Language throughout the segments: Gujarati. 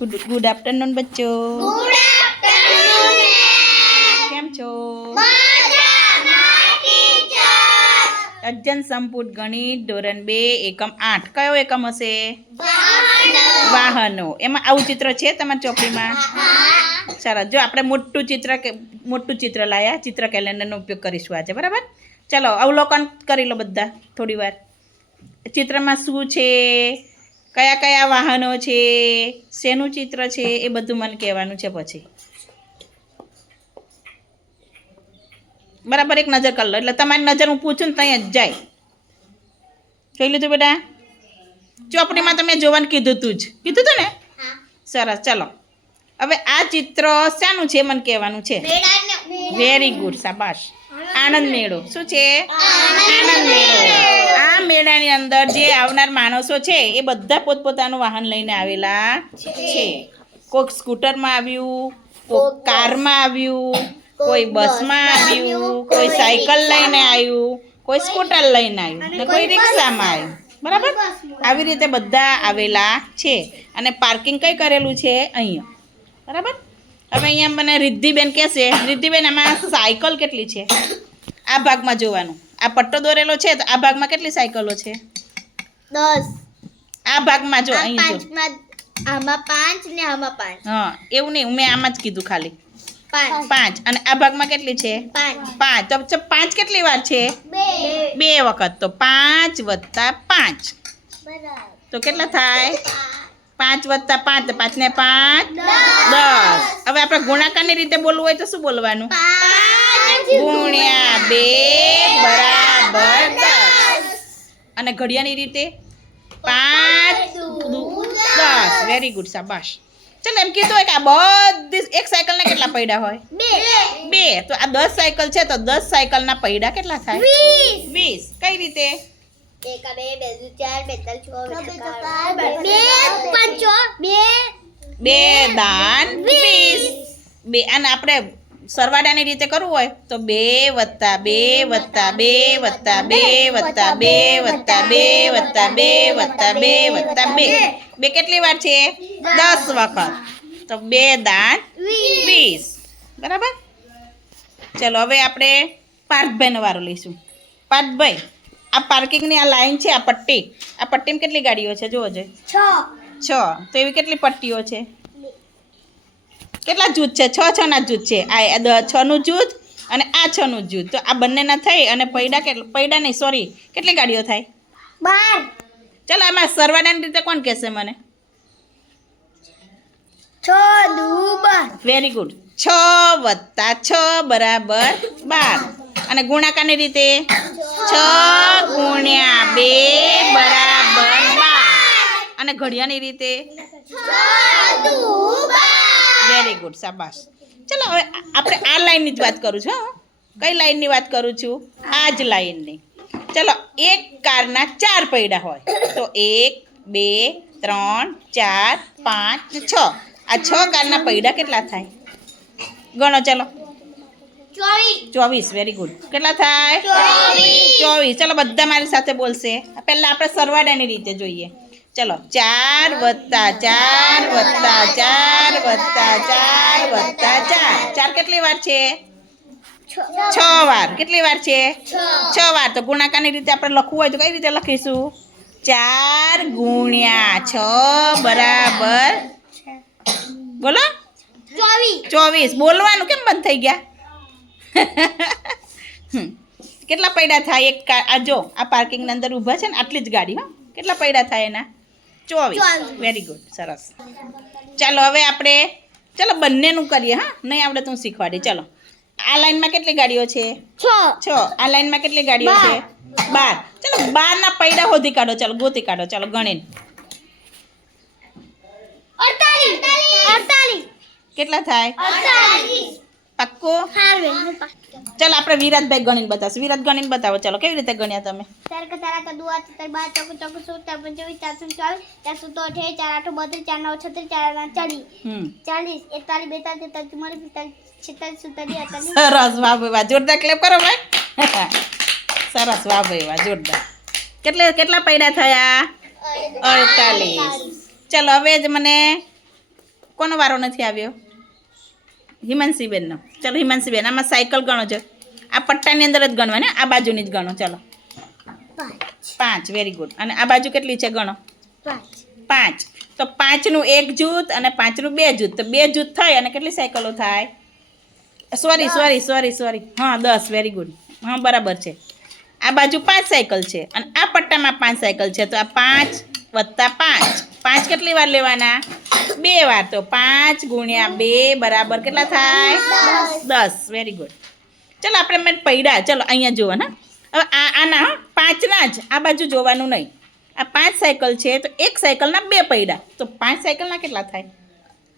ગુડ આફ્ટરનૂન બચ્ચો. ગુડ આફ્ટરનૂન કેમ છો? મજામાં ટીચર. અજ્જન સંપુટ ગણિત ધોરણ 2 એકમ 8. કયો એકમ હશે? વાહનો. વાહનો. એમાં આવું ચિત્ર છે તમારી ચોપડીમાં? સરસ. જો આપણે મોટું ચિત્ર લાયા, ચિત્ર કેલેન્ડરનો ઉપયોગ કરીશું આજે, બરાબર? ચાલો અવલોકન કરી લો બધા થોડી વાર. ચિત્રમાં શું છે, કયા કયા વાહનો છે, શેનું ચિત્ર છે, એ બધું મને કહેવાનું છે પછી. બરાબર, એક નજર કરી લો એટલે તમારી નજર હું પૂછું ને ત્યાં જ જાય. જોઈ લીધું બેટા? ચોપડીમાં તમે જોવાનું કીધું તું ને? સરસ. ચલો હવે આ ચિત્ર શાનું છે મને કહેવાનું છે. વેરી ગુડ, શાબાશ. આનંદ મેળો. શું છે? આનંદ મેળો. આ મેળાની અંદર જે આવનાર માણસો છે એ બધા પોતપોતાનું વાહન લઈને આવેલા છે. કોઈક સ્કૂટરમાં આવ્યું, કોઈક કારમાં આવ્યું, કોઈ બસમાં આવ્યું, કોઈ સાયકલ લઈને આવ્યું, કોઈ સ્કૂટર લઈને આવ્યું ને કોઈ રિક્ષામાં આવ્યું. બરાબર? આવી રીતે બધા આવેલા છે અને પાર્કિંગ કઈ કરેલું છે? અહીંયા. બરાબર? હવે અહીંયા મને રિદ્ધિબેન કહેશે, રિદ્ધિબેન આમાં સાયકલ કેટલી છે? આ ભાગમાં જોવાનું. આ પટ્ટો દોરેલો છે તો આ ભાગમાં કેટલી સાયકલો છે? 10. આ ભાગમાં જો, અહીં જો. આમાં 5 ને આમાં 5. હા, એવું નહીં, મેં આમાં જ કીધું ખાલી 5. 5. અને આ ભાગમાં કેટલી છે? 5. તો 5 કેટલી વાર છે? 2 વખત. તો 5 વત્તા 5 બરાબર. તો કેટલા થાય? 5 વત્તા 5 તો 5 ને 5 10. હવે આપણે ગુણાકારની રીતે બોલવું હોય તો શું બોલવાનું? 5 ગુણ્યા 2 બરાબર 10. અને ઘડિયાની રીતે 5 દુ 10. વેરી ગુડ, શાબાશ. ચાલો એમ કીધું હોય કે આ બધી એક સાયકલના કેટલા પૈડા હોય? 2. તો આ 10 સાયકલ છે તો 10 સાયકલના પૈડા કેટલા થાય? 20. કઈ રીતે? 2 દાન 20. અને આપણે સરવાળાની રીતે કરવું હોય તો 2 વત્તા 2 વત્તા 2 વત્તા 2 વત્તા 2 વત્તા 2 વત્તા 2 વત્તા 2 વત્તા 2. 2 કેટલી વાર છે? 10 વખત. તો 2 દાન 20. બરાબર? ચલો હવે આપણે પાર્થભાઈનો વારો લઈશું. પાર્થભાઈ, આ પાર્કિંગની આ લાઈન છે, આ પટ્ટીમાં કેટલી ગાડીઓ છે? જોવો જોઈએ. 6. તો એવી કેટલી પટ્ટીઓ છે? કેટલા જૂથ છે? 6 ના જૂથ છે. આ 6 નું જૂથ અને આ 6 નું જૂથ. તો આ બંનેના થઈ અને પૈડા નહીં, સોરી, કેટલી ગાડીઓ થાય? 12. ચાલો એમાં સરવાળાની રીતે કોણ કહેશે મને? 6 દુ 12. Very good. 6 વત્તા 6 બરાબર 12. અને ગુણાકારની રીતે 6 ગુણ્યા 2 બરાબર 12. અને ઘડિયાની રીતે 6 દુ 12. વેરી ગુડ, શાબાશ. ચલો હવે આપણે આ લાઈનની જ વાત કરું છું. કઈ લાઈનની વાત કરું છું? આ જ લાઈનની. ચલો એક કારના 4 પૈડા હોય તો 1 2 3 4 5 ને 6. આ 6 કારના પૈડા કેટલા થાય? ગણો ચલો. 24. Very good. કેટલા થાય? 24. ચલો બધા મારી સાથે બોલશે. પહેલાં આપણે સરવાળાની રીતે જોઈએ. ચલો 4 વત્તા 4 વત્તા 4 વત્તા 4 વત્તા 4. 4 કેટલી વાર છે? 6 વાર. કેટલી વાર છે? 6 વાર. તો ગુણાકારની રીતે આપણે લખવું હોય તો કઈ રીતે લખીશું? 4 ગુણ્યા 6 બરાબર બોલો 24. બોલવાનું કેમ બંધ થઈ ગયા? કેટલા પૈડા થાય એક કાર? આ જો, આ પાર્કિંગની અંદર ઊભા છે ને આટલી જ ગાડી. હા, કેટલા પૈડા થાય એના? 24. વેરી ગુડ, સરસ. ચાલો હવે આપણે બંનેનું કરીએ. હા, નહીં આવડે તો હું શીખવાડી. ચલો આ લાઈનમાં કેટલી ગાડીઓ છે? 6. આ લાઈનમાં કેટલી ગાડીઓ છે? 12. ચલો 12 ના પૈડા શોધી કાઢો. ચાલો ગોતી કાઢો. ચાલો ગણીને 48. કેટલા થાય? 48. પાક્કો? ચાલો આપણે વિરાટભાઈ ગણીને બતાવશું. વિરાટ ગણીને બતાવો. ચાલો કેવી રીતે ગણ્યા તમે? 4 તારા તો 2 4 12 4 4 24 4 24 4 32 4 9 36 4 40 40 41 42 43 44 46 47 સરસ. વાહ ભાઈ વાહ, જોરદાર ક્લેપ કરો ભાઈ. સરસ. વાહ ભાઈ વાહ, જોરદાર. કેટલા પૈડા થયા? 48. ચલો હવે જ મને કોનો વારો નથી આવ્યો? હિમાંશીબેનનો. ચલો હિમાંશીબેન, આમાં સાયકલ ગણો છો. આ પટ્ટાની અંદર જ ગણવા ને, આ બાજુની જ ગણો. ચલો 5, વેરી ગુડ. અને આ બાજુ કેટલી છે ગણો? 5. તો 5નું એક જૂથ અને 5નું બે જૂથ. તો બે જૂથ થાય અને કેટલી સાયકલો થાય? સોરી. હા 10, વેરી ગુડ. હા બરાબર છે. આ બાજુ 5 સાયકલ છે અને આ પટ્ટામાં 5 સાયકલ છે. તો આ 5 વત્તા 5. 5 કેટલી વાર લેવાના? 2 વાર. તો 5 ગુણ્યા 2 બરાબર કેટલા થાય? 10, વેરી ગુડ. ચલો આપણે મેં પૈડા. ચલો અહીંયા જુઓ ને. હવે આના 5ના જ આ બાજુ જોવાનું નહીં. આ 5 સાયકલ છે તો એક સાયકલના 2 પૈડા. તો 5 સાયકલના કેટલા થાય?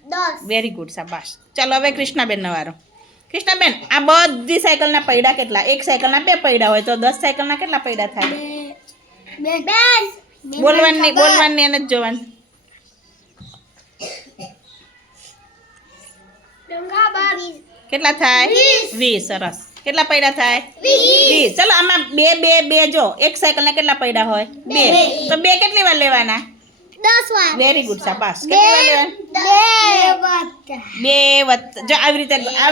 10. વેરી ગુડ, શાબાશ. ચાલો હવે કૃષ્ણાબેનનો વારો. કૃષ્ણાબેન, આ બધી સાયકલના પૈડા કેટલા? એક સાયકલના 2 પૈડા હોય તો 10 સાયકલના કેટલા પૈડા થાય? બોલવાની એને જ જોવાનું. કેટલા થાય? 20. સરસ. કેટલા પૈડા થાય? 20. ચલો આમાં 2 જો એક સાયકલના કેટલા પૈડા હોય? 2. તો 2 કેટલી વાર લેવાના? 10 વાર. વેરી ગુડ, શાબાશ. કેટલી વાર લેવાના? 2 વત્તા. જો આવી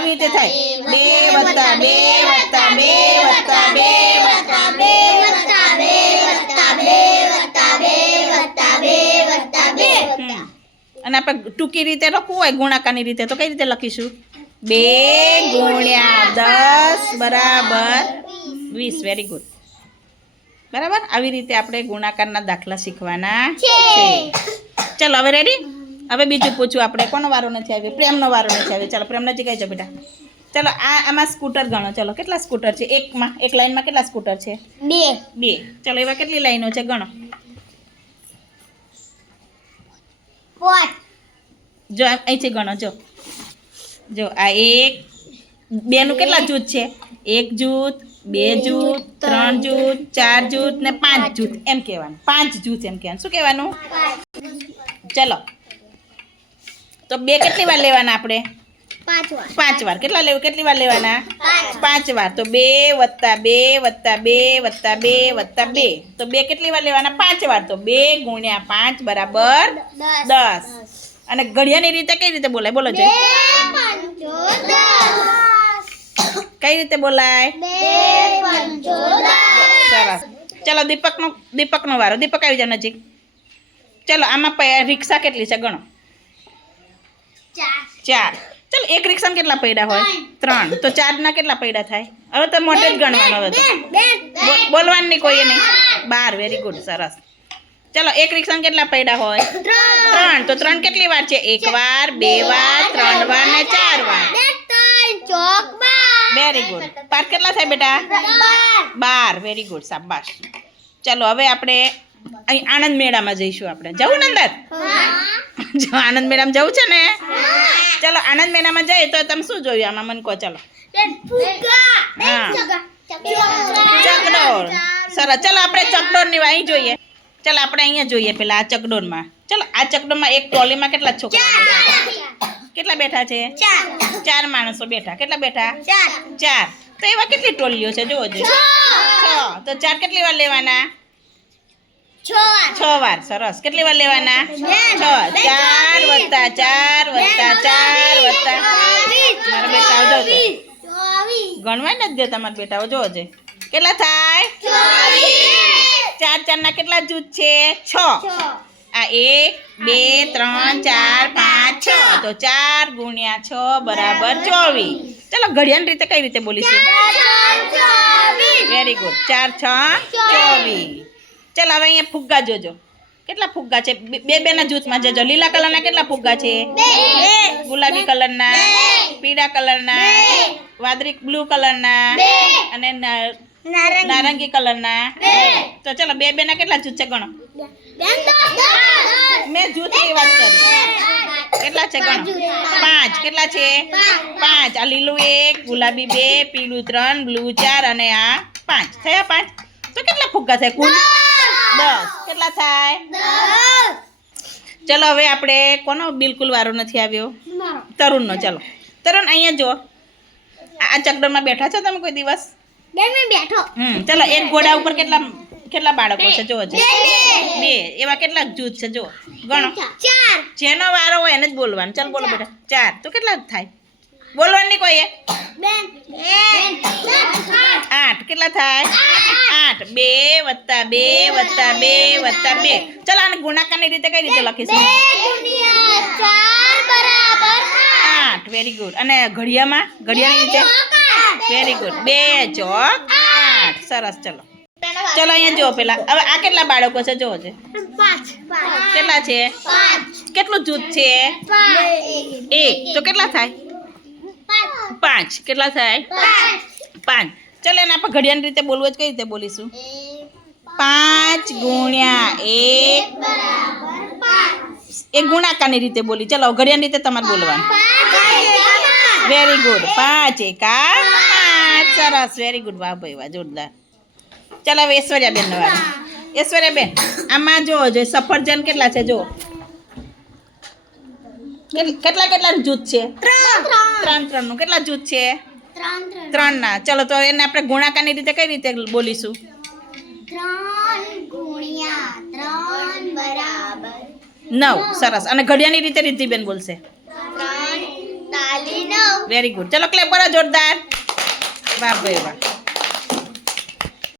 રીતે થાય. 2 વત્તા 2 વત્તા 2 વત્તા 2 વત્તા 2 વત્તા 2 વત્તા 2. અને આપણે ટૂંકી રીતે લખવું હોય ગુણાકારની રીતે તો કઈ રીતે લખીશું? 2 ગુણ્યા 10 બરાબર 20. Very good. બરાબર, આવી રીતે આપણે ગુણાકારના દાખલા શીખવાના છે. ચલો હવે રેડી. હવે બીજું પૂછું આપણે. કોનો વારો નથી આવ્યો? પ્રેમનો વારો નથી આવ્યો. ચાલો પ્રેમ નજીક આવી જાઓ બેટા. ચલો આમાં સ્કૂટર ગણો. ચલો કેટલા સ્કૂટર છે? એક લાઈનમાં કેટલા સ્કૂટર છે? 2. ચલો એવા કેટલી લાઈનો છે ગણો? 4. જો અહીંથી ગણો. જો આ 1, 2નું કેટલા જૂથ છે? 1 જૂથ, 2 જૂથ, 3 જૂથ, 4 જૂથ ને 5 જૂથ એમ કહેવાનું. 5 જૂથ એમ કહેવાનું. શું કહેવાનું? ચલો તો 2 કેટલી વાર લેવાના આપણે? 5 વાર. કેટલી વાર લેવાના? 5 વાર. તો 2 વત્તા 2 વત્તા 2 વત્તા 2 વત્તા 2. તો 2 કેટલી વાર લેવાના? 5 વાર. તો 2 ગુણ્યા 5 બરાબર 10. અને ઘડિયાની રીતે કઈ રીતે બોલાય? બોલો જોઈએ. કઈ રીતે બોલાય? સરસ. ચલો દીપકનો વારો. દીપક આવી જાવ નજીક. ચલો આમાં રિક્ષા કેટલી છે ગણો? 4. ચલો એક રિક્ષામાં કેટલા પૈડા હોય? 3. તો 4ના કેટલા પૈડા થાય? હવે તો મોટે જ ગણવાનું. હવે તો બોલવાનું નહીં કોઈએ નહીં. 12. વેરી ગુડ, સરસ. ચલો એક રિક્ષામાં કેટલા પૈડા હોય? 3. તો 3 કેટલી વાર છે? 1 વાર, 2 વાર, 3 વાર ને 4 વાર. Very good. પાઠ કેટલા થાય બેટા? 12. વેરી ગુડ, શાબાશ. ચલો હવે આપણે અહીં આનંદ મેળામાં જઈશું. આપણે જવું ને અંદર? જો આનંદ મેળામાં જવું છે ને? ચલો આનંદ મેળામાં જઈએ તો તમે શું જોયું આમાં મને કહો? ચલો ચકડોળ. સરસ. ચલો આપણે ચકડોળની અહીં જોઈએ. ચલો આપણે અહીંયા જોઈએ પેલા આ ચકડોળમાં. ચલો આ ચકડોળમાં એક ટ્રોલીમાં કેટલા છોકરા કેટલા બેઠા છે? 4 માણસો બેઠા. કેટલા બેઠા? 4. તો એવા કેટલી ટોલીઓ છે? જોવો જોઈએ. 6. તો 4 કેટલી વાર લેવાના? 6 વાર. સરસ. કેટલી વાર લેવાના? 6. 4 વત્તા 4 વત્તા 4 વત્તા. મારા બેટા આવજો તો ગણવાય નથી દે તમારા બેટાઓ. જોવો જોઈએ કેટલા થાય? 4 4ના કેટલા જૂથ છે? 6. આ 1 2 3 4 5 6. તો 4 ગુણ્યા 6 બરાબર 24. ચલો ઘડિયાળની રીતે કઈ રીતે બોલીશું? Very good. 4 6 24. ચલો હવે અહીંયા ફુગ્ગા જોજો. કેટલા ફુગ્ગા છે? બે ના જૂથમાં જજો. લીલા કલરના કેટલા ફુગ્ગા છે? 2. ગુલાબી કલરના, પીળા કલરના, વાદળી બ્લુ કલરના અને નારંગી કલરના. તો ચલો બે ના કેટલા જૂથ છે ગણો? મેં જૂથની વાત કરી. કેટલા છે ગણો? 5. કેટલા છે? 5. આ લીલું 1, ગુલાબી 2, પીળું 3, બ્લુ 4 અને આ 5. થયા 5. તો કેટલા ફુગ્ગા થાય કુલ? 10. કેટલા થાય? 10. ચલો હવે આપણે કોનો બિલકુલ વારો નથી આવ્યો? તરુણનો. ચલો તરુણ અહીંયા જો. આ ચકડોળમાં બેઠા છો તમે કોઈ દિવસ? બેઠો. ચલો એક ઘોડા ઉપર કેટલા કેટલા બાળકો છે જો હજી બે એવા કેટલાક જૂથ છે જો ગણો જેનો વારો હોય એને જ બોલવાનું ચાલ બોલો બેટા 4 તો કેટલા થાય બોલવાનું નહીં કોઈએ 8 કેટલા થાય 8 2 વત્તા 2 વત્તા 2 વત્તા 2 ચાલો આને ગુણાકારની રીતે કઈ રીતે લખીશું 8 વેરી ગુડ અને ઘડિયાળની રીતે વેરી ગુડ 2 ચોક 8 સરસ ચલો ચલો અહીંયા જુઓ પેલા હવે આ કેટલા બાળકો છે જોવો છે કેટલા છે કેટલું જૂથ છે 1 તો કેટલા થાય 5 કેટલા થાય 5 ચલો એને આપણે ઘડિયાળની રીતે બોલવું જ કઈ રીતે બોલીશું 5 ગુણ્યા 1 એ ગુણાકારની રીતે બોલી ચલો ઘડિયાળની રીતે તમારે બોલવાનું વેરી ગુડ 5 એકા 5 સરસ વેરી ગુડ વાહ ભાઈ વાહ જોરદાર ચાલો હવે ઐશ્વર્યાબેન વાળા ઐશ્વર્યાબેન આમાં જો સફરજન કેટલા છે જો કેટલા જૂથ છે 3 નું કેટલા જૂથ છે 3 ના ચલો તો એને આપણે ગુણાકારની રીતે કઈ રીતે બોલીશું 9 સરસ અને ઘડિયાળની રીતે રિદ્ધિબેન બોલશે વેરી ગુડ ચલો ક્લેપ કરો જોરદાર વાહ ભાઈ વાહ